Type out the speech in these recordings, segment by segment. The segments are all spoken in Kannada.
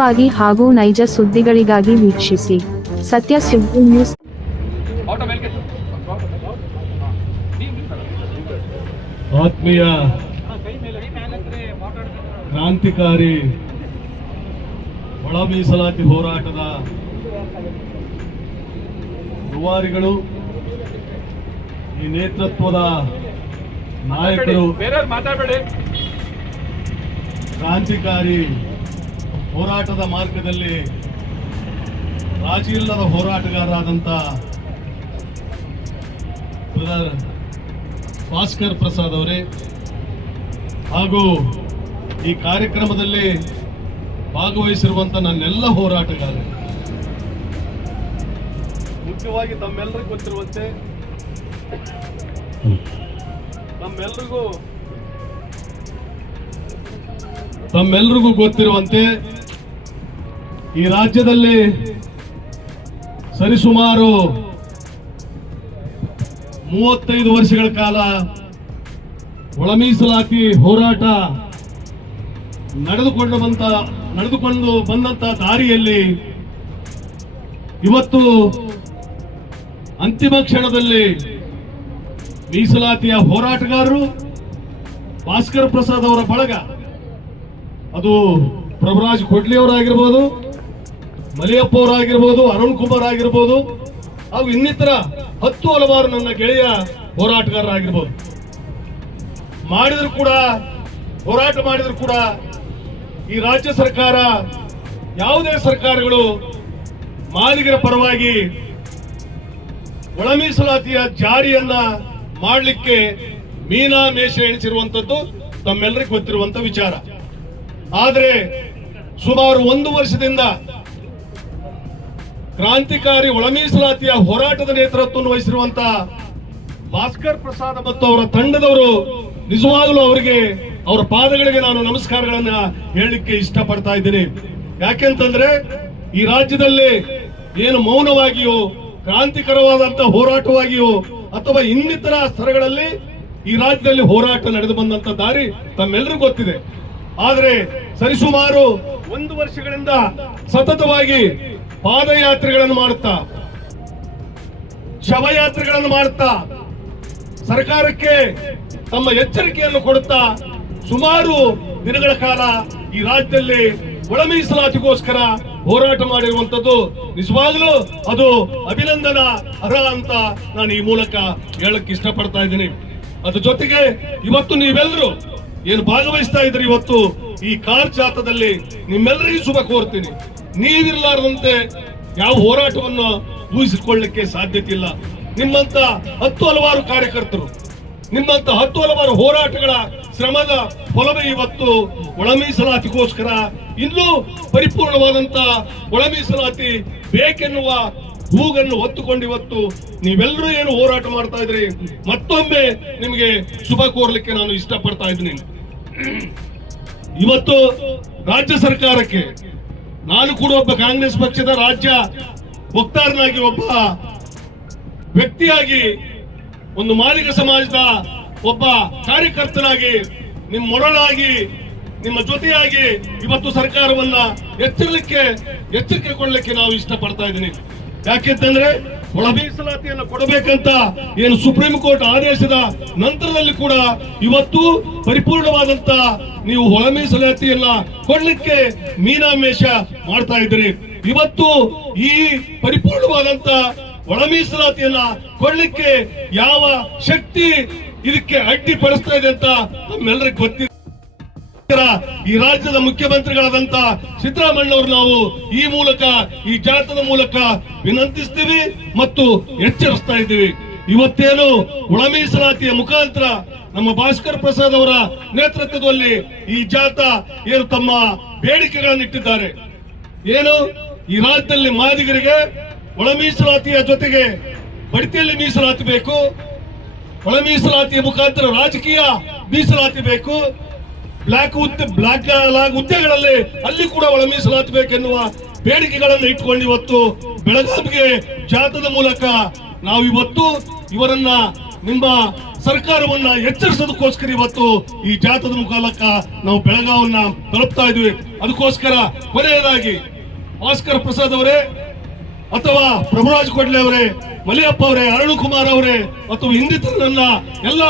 ವಾಗಿ ಹಾಗೂ ನೈಜ ಸುದ್ದಿಗಳಿಗಾಗಿ ವೀಕ್ಷಿಸಿ. ಸತ್ಯ ಸುದ್ದಿ ನ್ಯೂಸ್. ಆತ್ಮೀಯ ಕ್ರಾಂತಿಕಾರಿ ಒಳ ಮೀಸಲಾತಿ ಹೋರಾಟದ ರುವಾರಿಗಳು ಈ ನೇತೃತ್ವದ ನಾಯಕರು ಕ್ರಾಂತಿಕಾರಿ ಹೋರಾಟದ ಮಾರ್ಗದಲ್ಲಿ ರಾಜಿ ಇಲ್ಲದ ಹೋರಾಟಗಾರರಾದಂಥ ಬ್ರದರ್ ಭಾಸ್ಕರ್ ಪ್ರಸಾದ್ ಅವರೇ, ಹಾಗೂ ಈ ಕಾರ್ಯಕ್ರಮದಲ್ಲಿ ಭಾಗವಹಿಸಿರುವಂಥ ನನ್ನೆಲ್ಲ ಹೋರಾಟಗಾರರು. ಮುಖ್ಯವಾಗಿ ತಮ್ಮೆಲ್ಲರಿಗೂ ಗೊತ್ತಿರುವಂತೆ ನಮ್ಮೆಲ್ರಿಗೂ ತಮ್ಮೆಲ್ಲರಿಗೂ ಗೊತ್ತಿರುವಂತೆ ಈ ರಾಜ್ಯದಲ್ಲಿ ಸರಿಸುಮಾರು ಮೂವತ್ತೈದು ವರ್ಷಗಳ ಕಾಲ ಒಳ ಮೀಸಲಾತಿ ಹೋರಾಟ ನಡೆದುಕೊಂಡು ಬಂತ, ನಡೆದುಕೊಂಡು ಬಂದಂತ ದಾರಿಯಲ್ಲಿ ಇವತ್ತು ಅಂತಿಮ ಕ್ಷಣದಲ್ಲಿ ಮೀಸಲಾತಿಯ ಹೋರಾಟಗಾರರು ಭಾಸ್ಕರ್ ಪ್ರಸಾದ್ ಅವರ ಬಳಗ. ಅದು ಪ್ರಭುರಾಜ್ ಕೊಡ್ಲಿ ಅವರಾಗಿರ್ಬೋದು. ಮಲಿಯಪ್ಪ ಅವರಾಗಿರ್ಬೋದು ಅರುಣ್ ಕುಮಾರ್ ಆಗಿರ್ಬೋದು, ಹಾಗೂ ಇನ್ನಿತರ ಹತ್ತು ಹಲವಾರು ನನ್ನ ಗೆಳೆಯ ಹೋರಾಟಗಾರರಾಗಿರ್ಬೋದು ಮಾಡಿದ್ರು ಕೂಡ, ಹೋರಾಟ ಮಾಡಿದ್ರು ಕೂಡ ಈ ರಾಜ್ಯ ಸರ್ಕಾರ, ಯಾವುದೇ ಸರ್ಕಾರಗಳು ಮಾಲಿಗರ ಪರವಾಗಿ ಒಳ ಮೀಸಲಾತಿಯ ಜಾರಿಯನ್ನ ಮಾಡಲಿಕ್ಕೆ ಮೀನಾ ಮೇಷ ಎಣಿಸಿರುವಂತದ್ದು ತಮ್ಮೆಲ್ಲರಿಗೂ ಗೊತ್ತಿರುವಂತ ವಿಚಾರ. ಆದರೆ ಸುಮಾರು ಒಂದು ವರ್ಷದಿಂದ ಕ್ರಾಂತಿಕಾರಿ ಒಳಮೀಸಲಾತಿಯ ಹೋರಾಟದ ನೇತೃತ್ವವನ್ನು ವಹಿಸಿರುವಂತ ಭಾಸ್ಕರ್ ಪ್ರಸಾದ್ ಮತ್ತು ಅವರ ತಂಡದವರು ನಿಜವಾಗಲೂ ಅವರಿಗೆ ಅವರ ಪಾದಗಳಿಗೆ ನಾನು ನಮಸ್ಕಾರಗಳನ್ನ ಹೇಳಲಿಕ್ಕೆ ಇಷ್ಟಪಡ್ತಾ ಇದ್ದೀನಿ. ಯಾಕೆಂತಂದ್ರೆ ಈ ರಾಜ್ಯದಲ್ಲಿ ಏನು ಮೌನವಾಗಿಯೋ ಕ್ರಾಂತಿಕರವಾದಂತಹ ಹೋರಾಟವಾಗಿಯೋ, ಅಥವಾ ಇನ್ನಿತರ ಸ್ಥಳಗಳಲ್ಲಿ ಈ ರಾಜ್ಯದಲ್ಲಿ ಹೋರಾಟ ನಡೆದು ಬಂದಂತ ದಾರಿ ತಮ್ಮೆಲ್ಲರಿಗೂ ಗೊತ್ತಿದೆ. ಆದರೆ ಸರಿಸುಮಾರು ಒಂದು ವರ್ಷಗಳಿಂದ ಸತತವಾಗಿ ಪಾದಯಾತ್ರೆಗಳನ್ನು ಮಾಡುತ್ತಾ, ಶವಯಾತ್ರೆಗಳನ್ನು ಮಾಡುತ್ತಾ, ಸರ್ಕಾರಕ್ಕೆ ತಮ್ಮ ಎಚ್ಚರಿಕೆಯನ್ನು ಕೊಡುತ್ತಾ ಸುಮಾರು ದಿನಗಳ ಕಾಲ ಈ ರಾಜ್ಯದಲ್ಲಿ ಒಳ ಮೀಸಲಾತಿಗೋಸ್ಕರ ಹೋರಾಟ ಮಾಡಿರುವಂತದ್ದು ನಿಜವಾಗಲೂ ಅದು ಅಭಿನಂದನ ಅರ್ಹ ಅಂತ ನಾನು ಈ ಮೂಲಕ ಹೇಳಕ್ ಇಷ್ಟಪಡ್ತಾ ಇದ್ದೀನಿ. ಅದ್ರ ಜೊತೆಗೆ ಇವತ್ತು ನೀವೆಲ್ಲರೂ ಏನು ಭಾಗವಹಿಸ್ತಾ ಇದ್ರಿ ಇವತ್ತು ಈ ಕಾರ್ ಜಾಥಾದಲ್ಲಿ ನಿಮ್ಮೆಲ್ಲರಿಗೂ ಶುಭ ಕೋರ್ತೀನಿ. ನೀವಿರ್ಲಾರ್ದಂತೆ ಯಾವ ಹೋರಾಟವನ್ನು ಊಹಿಸಿಕೊಳ್ಳಕ್ಕೆ ಸಾಧ್ಯತೆ ಇಲ್ಲ ನಿಮ್ಮಂತ ಹತ್ತು ಹಲವಾರು ಕಾರ್ಯಕರ್ತರು, ನಿಮ್ಮಂತ ಹತ್ತು ಹಲವಾರು ಹೋರಾಟಗಳ ಶ್ರಮದ ಫಲವೇ ಇವತ್ತು ಒಳ ಮೀಸಲಾತಿಗೋಸ್ಕರ ಇನ್ನೂ ಪರಿಪೂರ್ಣವಾದಂತ ಒಳ ಮೀಸಲಾತಿ ಬೇಕೆನ್ನುವ ಹೂಗನ್ನು ಹೊತ್ತುಕೊಂಡು ಇವತ್ತು ನೀವೆಲ್ಲರೂ ಏನು ಹೋರಾಟ ಮಾಡ್ತಾ ಇದ್ರಿ ಮತ್ತೊಮ್ಮೆ ನಿಮಗೆ ಶುಭ ಕೋರ್ಲಿಕ್ಕೆ ನಾನು ಇಷ್ಟಪಡ್ತಾ ಇದ್ದೀನಿ. ಇವತ್ತು ರಾಜ್ಯ ಸರ್ಕಾರಕ್ಕೆ ನಾನು ಕೂಡ ಒಬ್ಬ ಕಾಂಗ್ರೆಸ್ ಪಕ್ಷದ ರಾಜ್ಯ ವಕ್ತಾರನಾಗಿ ಒಬ್ಬ ವ್ಯಕ್ತಿಯಾಗಿ, ಒಂದು ಮಾಲಿಕ ಸಮಾಜದ ಒಬ್ಬ ಕಾರ್ಯಕರ್ತನಾಗಿ ನಿಮ್ಮ ಮೊಡಲಾಗಿ ನಿಮ್ಮ ಜೊತೆಯಾಗಿ ಇವತ್ತು ಸರ್ಕಾರವನ್ನ ಎಚ್ಚರಲಿಕ್ಕೆ, ಎಚ್ಚರಿಕೆ ಕೊಡಲಿಕ್ಕೆ ನಾವು ಇಷ್ಟಪಡ್ತಾ ಇದ್ದೀನಿ. ಯಾಕೆಂತಂದ್ರೆ ಒಳ ಮೀಸಲಾತಿಯನ್ನು ಕೊಡಬೇಕಂತ ಏನು ಸುಪ್ರೀಂ ಕೋರ್ಟ್ ಆದೇಶದ ನಂತರದಲ್ಲಿ ಕೂಡ ಇವತ್ತು ಪರಿಪೂರ್ಣವಾದಂತ ನೀವು ಒಳ ಮೀಸಲಾತಿಯನ್ನ ಕೊಡ್ಲಿಕ್ಕೆ ಮೀನಾಮೇಷ ಮಾಡ್ತಾ ಇದ್ರಿ ಇವತ್ತು ಈ ಪರಿಪೂರ್ಣವಾದಂತ ಒಳ ಮೀಸಲಾತಿಯನ್ನ ಕೊಡ್ಲಿಕ್ಕೆ ಯಾವ ಶಕ್ತಿ ಇದಕ್ಕೆ ಅಡ್ಡಿಪಡಿಸ್ತಾ ಇದೆ ಅಂತ ನಮ್ಮೆಲ್ಲರಿಗೂ ಗೊತ್ತಿದೆ ಈ ರಾಜ್ಯದ ಮುಖ್ಯಮಂತ್ರಿಗಳಾದಂತ ಸಿದ್ದರಾಮಯ್ಯವ್ರು ನಾವು ಈ ಮೂಲಕ, ಈ ಜಾಥದ ಮೂಲಕ ವಿನಂತಿಸ್ತೀವಿ ಮತ್ತು ಎಚ್ಚರಿಸ್ತಾ ಇದ್ದೀವಿ. ಇವತ್ತೇನು ಒಳ ಮೀಸಲಾತಿಯ ಮುಖಾಂತರ ನಮ್ಮ ಭಾಸ್ಕರ್ ಪ್ರಸಾದ್ ಅವರ ನೇತೃತ್ವದಲ್ಲಿ ಈ ಜಾಥಾ ಏನು ತಮ್ಮ ಬೇಡಿಕೆಗಳನ್ನು ಇಟ್ಟಿದ್ದಾರೆ ಏನು? ಈ ರಾಜ್ಯದಲ್ಲಿ ಮಾದಿಗರಿಗೆ ಒಳ ಮೀಸಲಾತಿಯ ಜೊತೆಗೆ ಬಡ್ತಿಯಲ್ಲಿ ಮೀಸಲಾತಿ ಬೇಕು. ಒಳ ಮೀಸಲಾತಿಯ ಮುಖಾಂತರ ರಾಜಕೀಯ ಮೀಸಲಾತಿ ಬೇಕು. ಬ್ಲಾಕ್ ಬ್ಲಾಕ್ ಹುದ್ದೆಗಳಲ್ಲಿ ಅಲ್ಲಿ ಕೂಡ ಒಳ ಮೀಸಲಾತಿ ಬೇಕೆನ್ನುವ ಬೇಡಿಕೆಗಳನ್ನು ಇಟ್ಕೊಂಡು ಇವತ್ತು ಬೆಳಗಾವಿಗೆ ಜಾಥದ ಮೂಲಕ ನಾವು ಇವತ್ತು ಇವರನ್ನ ನಿಮ್ಮ ಸರ್ಕಾರವನ್ನ ಎಚ್ಚರಿಸೋದಕ್ಕೋಸ್ಕರ ಇವತ್ತು ಈ ಜಾಥದ ಮುಖಾಲಕ ನಾವು ಬೆಳಗಾವನ್ನ ತಲುಪ್ತಾ ಇದ್ವಿ. ಅದಕ್ಕೋಸ್ಕರ ಕೊನೆಯದಾಗಿ ಭಾಸ್ಕರ್ ಪ್ರಸಾದ್ ಅವರೇ ಅಥವಾ ಪ್ರಭುರಾಜ್ ಕೊಡ್ಲೆ ಅವರೇ ಮಲಿಯಪ್ಪ ಅವರೇ ಅರುಣ್ ಕುಮಾರ್ ಅವರೇ, ಮತ್ತು ಹಿಂದಿತರನ್ನ ಎಲ್ಲ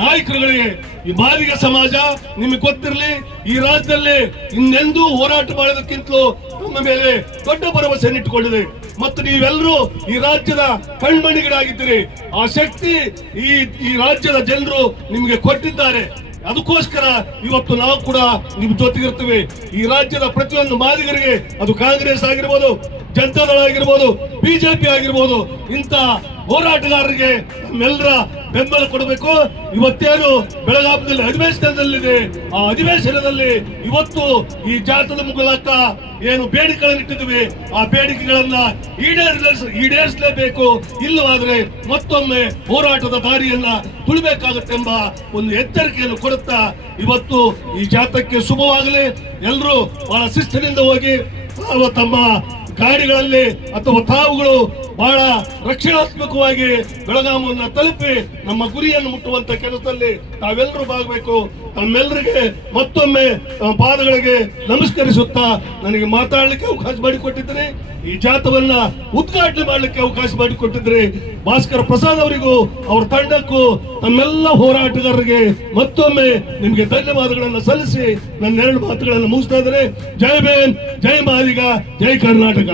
ನಾಯಕರುಗಳಿಗೆ, ಈ ಬಾಲಿಗ ಸಮಾಜ ನಿಮಗೆ ಗೊತ್ತಿರಲಿ, ಈ ರಾಜ್ಯದಲ್ಲಿ ಇನ್ನೆಂದೂ ಹೋರಾಟ ಮಾಡೋದಕ್ಕಿಂತಲೂ ನಮ್ಮ ಮೇಲೆ ದೊಡ್ಡ ಭರವಸೆಯನ್ನು ಇಟ್ಟುಕೊಂಡಿದೆ ಮತ್ತು ನೀವೆಲ್ಲರೂ ಈ ರಾಜ್ಯದ ಕಣ್ಮಣಿಗಳಾಗಿದ್ದೀರಿ. ಆ ಶಕ್ತಿ ಈ ಈ ರಾಜ್ಯದ ಜನರು ನಿಮಗೆ ಕೊಟ್ಟಿದ್ದಾರೆ. ಅದಕ್ಕೋಸ್ಕರ ಇವತ್ತು ನಾವು ಕೂಡ ನಿಮ್ ಜೊತೆಗಿರ್ತೇವೆ. ಈ ರಾಜ್ಯದ ಪ್ರತಿಯೊಂದು ಮಾದಿಗರಿಗೆ, ಅದು ಕಾಂಗ್ರೆಸ್ ಆಗಿರ್ಬೋದು ಜನತಾದಳ ಆಗಿರ್ಬೋದು ಬಿಜೆಪಿ ಆಗಿರ್ಬೋದು ಇಂತ ಹೋರಾಟಗಾರರಿಗೆ ನಮ್ಮೆಲ್ಲರ ಬೆಂಬಲ ಕೊಡಬೇಕು. ಇವತ್ತೇನು ಬೆಳಗಾವಿಯಲ್ಲಿ ಅಧಿವೇಶನದಲ್ಲಿದೆ, ಆ ಅಧಿವೇಶನದಲ್ಲಿ ಇವತ್ತು ಈ ಜಾತದ ಮೂಲಕ ಏನು ಬೇಡಿಕೆಗಳನ್ನು ಇಟ್ಟಿದ್ವಿ ಆ ಬೇಡಿಕೆಗಳನ್ನ ಈಡೇರಿಸ, ಈಡೇರಿಸಲೇಬೇಕು. ಇಲ್ಲವಾದ್ರೆ ಮತ್ತೊಮ್ಮೆ ಹೋರಾಟದ ದಾರಿಯನ್ನ ತುಳಿಬೇಕಾಗತ್ತೆಂಬ ಒಂದು ಎಚ್ಚರಿಕೆಯನ್ನು ಕೊಡುತ್ತಾ ಇವತ್ತು ಈ ಜಾತಕ್ಕೆ ಶುಭವಾಗಲಿ. ಎಲ್ಲರೂ ಬಹಳ ಶಿಸ್ತಿನಿಂದ ಹೋಗಿ ತಮ್ಮ ಗಾಡಿಗಳಲ್ಲಿ ಅಥವಾ ತಾವುಗಳು ಬಹಳ ರಕ್ಷಣಾತ್ಮಕವಾಗಿ ಬೆಳಗಾಮನ್ನ ತಲುಪಿ ನಮ್ಮ ಗುರಿಯನ್ನು ಮುಟ್ಟುವಂತ ಕೆಲಸದಲ್ಲಿ ತಾವೆಲ್ಲರೂ ಭಾಗಬೇಕು ತಮ್ಮೆಲ್ಲರಿಗೆ ಮತ್ತೊಮ್ಮೆ ತಮ್ಮ ಪಾದಗಳಿಗೆ ನಮಸ್ಕರಿಸುತ್ತಾ ನನಗೆ ಮಾತಾಡಲಿಕ್ಕೆ ಅವಕಾಶ ಮಾಡಿಕೊಟ್ಟಿದ್ರಿ ಈ ಜಾತವನ್ನ ಉದ್ಘಾಟನೆ ಮಾಡಲಿಕ್ಕೆ ಅವಕಾಶ ಮಾಡಿಕೊಟ್ಟಿದ್ರಿ ಭಾಸ್ಕರ್ ಪ್ರಸಾದ್ ಅವರಿಗೂ ಅವ್ರ ತಂಡಕ್ಕೂ ತಮ್ಮೆಲ್ಲ ಹೋರಾಟಗಾರರಿಗೆ ಮತ್ತೊಮ್ಮೆ ನಿಮಗೆ ಧನ್ಯವಾದಗಳನ್ನು ಸಲ್ಲಿಸಿ ನನ್ನ ಎರಡು ಮಾತುಗಳನ್ನು ಮುಗಿಸ್ತಾ ಇದ್ದಾರೆ ಜೈ ಬೇನ್ ಜೈ ಮಾದಿಗ, ಜೈ ಕರ್ನಾಟಕ.